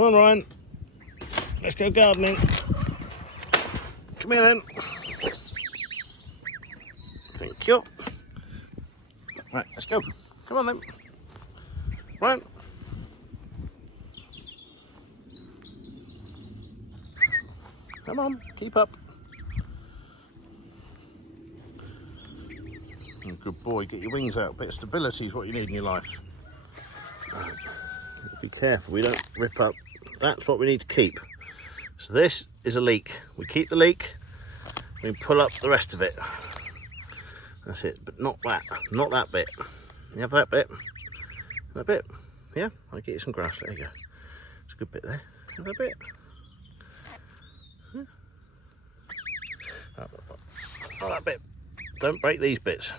Come on, Ryan. Let's go gardening. Come here then. Thank you. Right, let's go. Come on then. Ryan. Come on, keep up. Oh, good boy, get your wings out. A bit of stability is what you need in your life. Right. Be careful, we don't rip up. That's what we need to keep. So this is a leek. We keep the leek, we pull up the rest of it. That's it, but not that bit. You have that bit? That bit? Yeah, I'll get you some grass, there you go. It's a good bit there. Have that bit? Yeah. Not that bit. Don't break these bits.